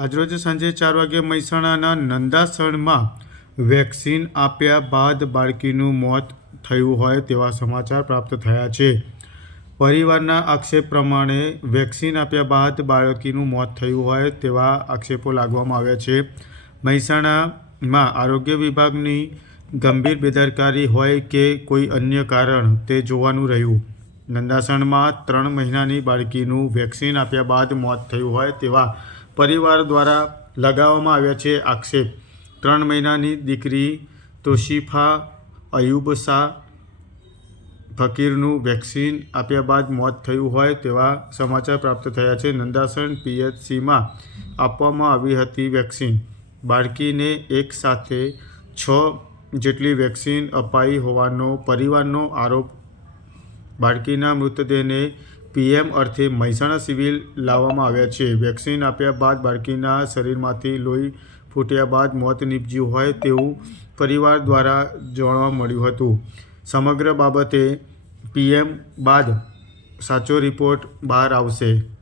આજરોજ સાંજે ચાર વાગે મહેસાણાના નંદાસણમાં વેક્સિન આપ્યા બાદ બાળકીનું મોત થયું હોય તેવા સમાચાર પ્રાપ્ત થયા છે. પરિવારના આક્ષેપ પ્રમાણે વેક્સિન આપ્યા બાદ બાળકીનું મોત થયું હોય તેવા આક્ષેપો લાગવામાં આવ્યા છે. મહેસાણામાં આરોગ્ય વિભાગની ગંભીર બેદરકારી હોય કે કોઈ અન્ય કારણ તે જોવાનું રહ્યું. નંદાસણમાં ત્રણ મહિનાની બાળકીનું વેક્સિન આપ્યા બાદ મોત થયું હોય તેવા પરિવાર દ્વારા લગાવવામાં આવ્યા છે આક્ષેપ. ત્રણ મહિનાની દીકરી તોશીફા અયુબ શાહ ફકીરનું વેક્સિન આપ્યા બાદ મોત થયું હોય તેવા સમાચાર પ્રાપ્ત થયા છે. નંદાસણ પીએચસીમાં આપવામાં આવી હતી વેક્સિન. બાળકીને એક સાથે છ જેટલી વેક્સિન અપાઈ હોવાનો પરિવારનો આરોપ. બાળકીના મૃતદેહને પીએમ અર્થે મહેસાણા સિવિલ લાવવામાં આવ્યા છે. વેક્સિન આપ્યા બાદ બાળકીના શરીરમાંથી લોહી ફૂટ્યા બાદ મોત નીપજ્યું હોય તેવું પરિવાર દ્વારા જાણવા મળ્યું હતું. સમગ્ર બાબતે પીએમ બાદ સાચો રિપોર્ટ બહાર આવશે.